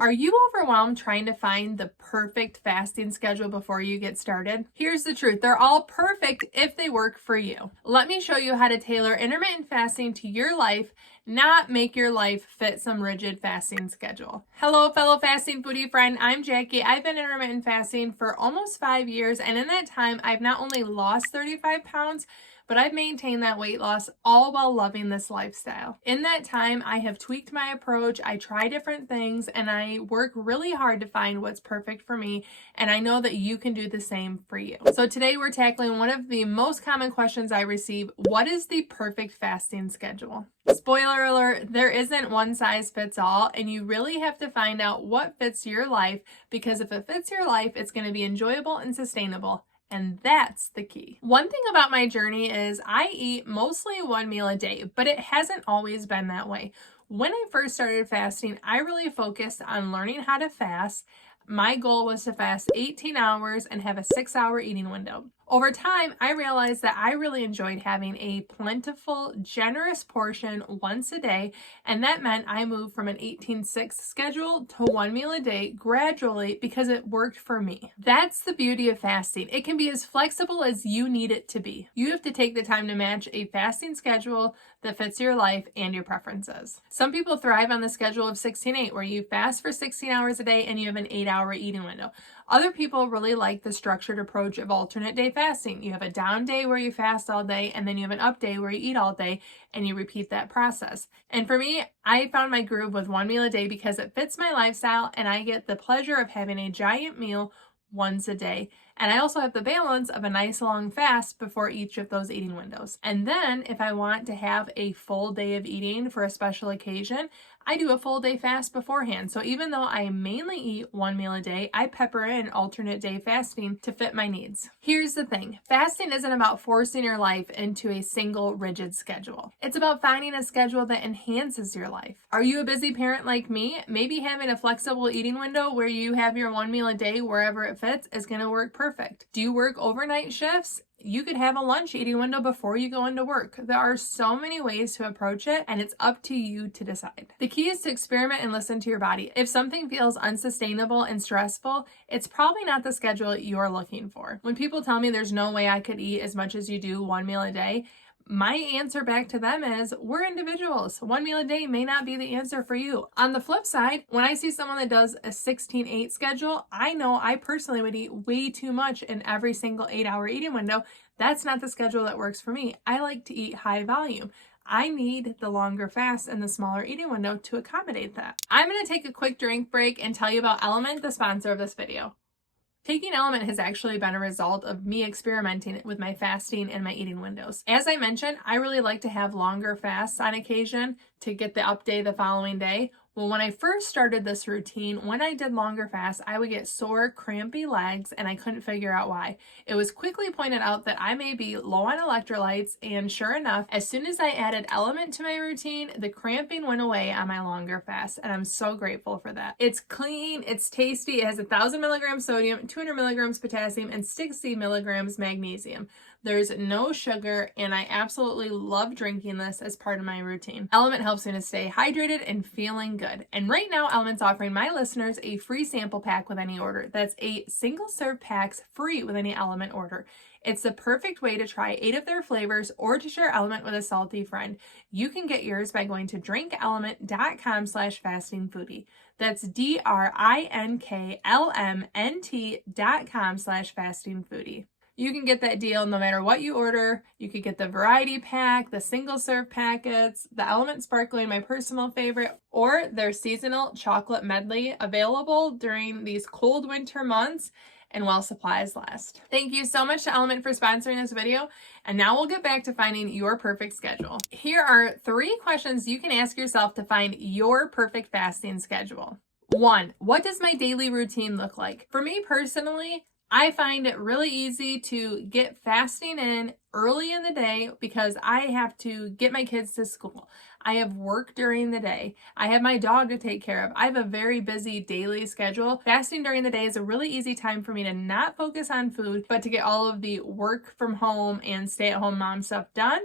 Are you overwhelmed trying to find the perfect fasting schedule before you get started? Here's the truth. They're all perfect if they work for you. Let me show you how to tailor intermittent fasting to your life, not make your life fit some rigid fasting schedule. Hello, fellow fasting foodie friend. I'm Jackie. I've been intermittent fasting for almost 5 years, and in that time, I've not only lost 35 pounds, but I've maintained that weight loss all while loving this lifestyle. In that time, I have tweaked my approach, I try different things, and I work really hard to find what's perfect for me, and I know that you can do the same for you. So today we're tackling one of the most common questions I receive: what is the perfect fasting schedule? Spoiler alert, there isn't one size fits all, and you really have to find out what fits your life, because if it fits your life, it's going to be enjoyable and sustainable. And that's the key. One thing about my journey is I eat mostly one meal a day, but it hasn't always been that way. When I first started fasting, I really focused on learning how to fast. My goal was to fast 18 hours and have a 6-hour eating window. Over time, I realized that I really enjoyed having a plentiful, generous portion once a day, and that meant I moved from an 18-6 schedule to one meal a day gradually because it worked for me. That's the beauty of fasting. It can be as flexible as you need it to be. You have to take the time to match a fasting schedule that fits your life and your preferences. Some people thrive on the schedule of 16-8, where you fast for 16 hours a day and you have an 8-hour eating window. Other people really like the structured approach of alternate day fasting. You have a down day where you fast all day, and then you have an up day where you eat all day, and you repeat that process. And for me, I found my groove with one meal a day because it fits my lifestyle, and I get the pleasure of having a giant meal once a day. And I also have the balance of a nice long fast before each of those eating windows. And then if I want to have a full day of eating for a special occasion, I do a full day fast beforehand. So even though I mainly eat one meal a day, I pepper in alternate day fasting to fit my needs. Here's the thing. Fasting isn't about forcing your life into a single rigid schedule. It's about finding a schedule that enhances your life. Are you a busy parent like me? Maybe having a flexible eating window where you have your one meal a day wherever it fits is going to work perfect. Do you work overnight shifts? You could have a lunch eating window before you go into work. There are so many ways to approach it, and it's up to you to decide. The key is to experiment and listen to your body. If something feels unsustainable and stressful, it's probably not the schedule you're looking for. When people tell me there's no way I could eat as much as you do one meal a day, my answer back to them is, we're individuals. One meal a day may not be the answer for you. On the flip side, when I see someone that does a 16-8 schedule, I know I personally would eat way too much in every single 8-hour eating window. That's not the schedule that works for me. I like to eat high volume. I need the longer fast and the smaller eating window to accommodate that. I'm going to take a quick drink break and tell you about Element, the sponsor of this video. Taking Element has actually been a result of me experimenting with my fasting and my eating windows. As I mentioned, I really like to have longer fasts on occasion to get the up day the following day. Well, when I first started this routine, when I did longer fasts, I would get sore, crampy legs, and I couldn't figure out why. It was quickly pointed out that I may be low on electrolytes, and sure enough, as soon as I added Element to my routine, the cramping went away on my longer fast, and I'm so grateful for that. It's clean, it's tasty, it has 1,000 milligrams sodium, 200 milligrams potassium, and 60 milligrams magnesium. There's no sugar, and I absolutely love drinking this as part of my routine. Element helps me to stay hydrated and feeling good. And right now, Element's offering my listeners a free sample pack with any order. That's 8 single-serve packs free with any Element order. It's the perfect way to try 8 of their flavors or to share Element with a salty friend. You can get yours by going to drinkelement.com/fastingfoodie. That's DRINKLMNT.com/fastingfoodie. You can get that deal no matter what you order. You could get the variety pack, the single serve packets, the Element Sparkling, my personal favorite, or their seasonal chocolate medley, available during these cold winter months and while supplies last. Thank you so much to Element for sponsoring this video. And now we'll get back to finding your perfect schedule. Here are 3 questions you can ask yourself to find your perfect fasting schedule. 1, what does my daily routine look like? For me personally, I find it really easy to get fasting in early in the day because I have to get my kids to school. I have work during the day. I have my dog to take care of. I have a very busy daily schedule. Fasting during the day is a really easy time for me to not focus on food, but to get all of the work from home and stay-at-home mom stuff done.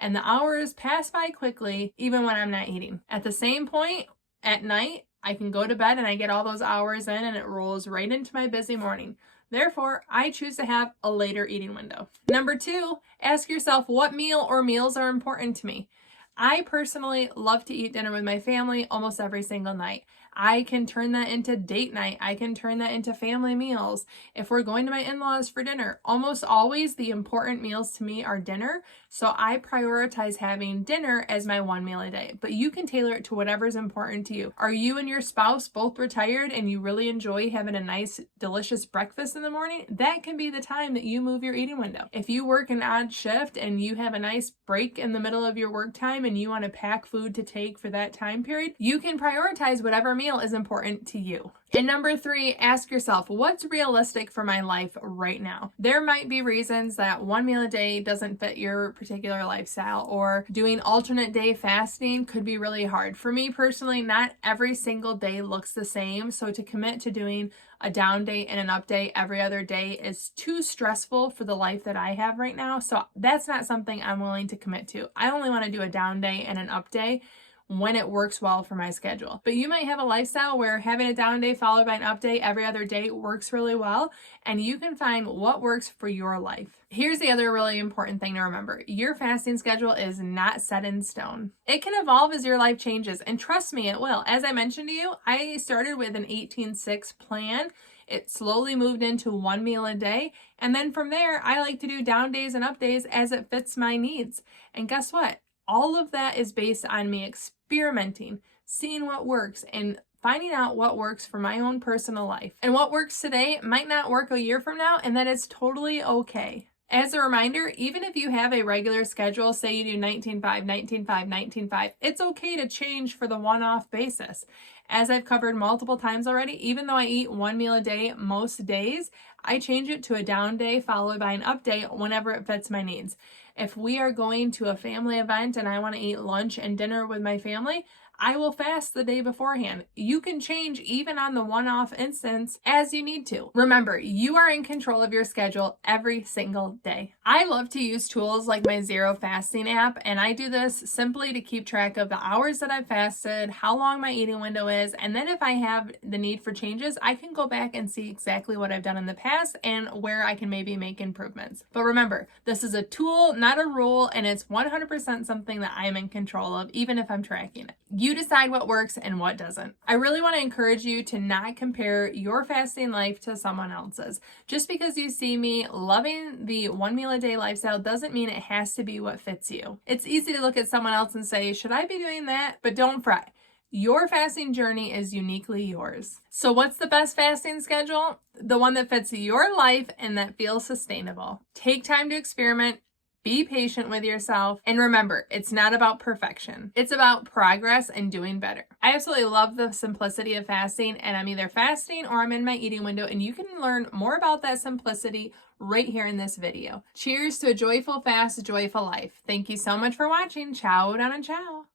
And the hours pass by quickly, even when I'm not eating. At the same point, at night, I can go to bed and I get all those hours in and it rolls right into my busy morning. Therefore, I choose to have a later eating window. Number 2, ask yourself what meal or meals are important to me. I personally love to eat dinner with my family almost every single night. I can turn that into date night. I can turn that into family meals. If we're going to my in-laws for dinner, almost always the important meals to me are dinner. So I prioritize having dinner as my one meal a day, but you can tailor it to whatever's important to you. Are you and your spouse both retired and you really enjoy having a nice, delicious breakfast in the morning? That can be the time that you move your eating window. If you work an odd shift and you have a nice break in the middle of your work time and you want to pack food to take for that time period, you can prioritize whatever meal is important to you. And number 3, ask yourself, what's realistic for my life right now? There might be reasons that one meal a day doesn't fit your particular lifestyle, or doing alternate day fasting could be really hard. For me personally, not every single day looks the same. So to commit to doing a down day and an up day every other day is too stressful for the life that I have right now. So that's not something I'm willing to commit to. I only want to do a down day and an up day when it works well for my schedule. But you might have a lifestyle where having a down day followed by an up day every other day works really well, and you can find what works for your life. Here's the other really important thing to remember. Your fasting schedule is not set in stone. It can evolve as your life changes, and trust me, it will. As I mentioned to you, I started with an 18-6 plan. It slowly moved into one meal a day. And then from there, I like to do down days and up days as it fits my needs. And guess what? All of that is based on me experimenting, seeing what works, and finding out what works for my own personal life. And what works today might not work a year from now, and that is totally okay. As a reminder, even if you have a regular schedule, say you do 19-5, 19-5, 19-5, it's okay to change for the one-off basis. As I've covered multiple times already, even though I eat one meal a day most days, I change it to a down day followed by an up day whenever it fits my needs. If we are going to a family event and I want to eat lunch and dinner with my family, I will fast the day beforehand. You can change even on the one-off instance as you need to. Remember, you are in control of your schedule every single day. I love to use tools like my Zero Fasting app, and I do this simply to keep track of the hours that I've fasted, how long my eating window is, and then if I have the need for changes, I can go back and see exactly what I've done in the past and where I can maybe make improvements. But remember, this is a tool, not a rule, and it's 100% something that I'm in control of, even if I'm tracking it. You decide what works and what doesn't. I really want to encourage you to not compare your fasting life to someone else's. Just because you see me loving the one meal a day lifestyle doesn't mean it has to be what fits you. It's easy to look at someone else and say, should I be doing that? But don't fret. Your fasting journey is uniquely yours. So what's the best fasting schedule? The one that fits your life and that feels sustainable. Take time to experiment. Be patient with yourself. And remember, it's not about perfection. It's about progress and doing better. I absolutely love the simplicity of fasting, and I'm either fasting or I'm in my eating window, and you can learn more about that simplicity right here in this video. Cheers to a joyful fast, joyful life. Thank you so much for watching. Ciao, down and ciao.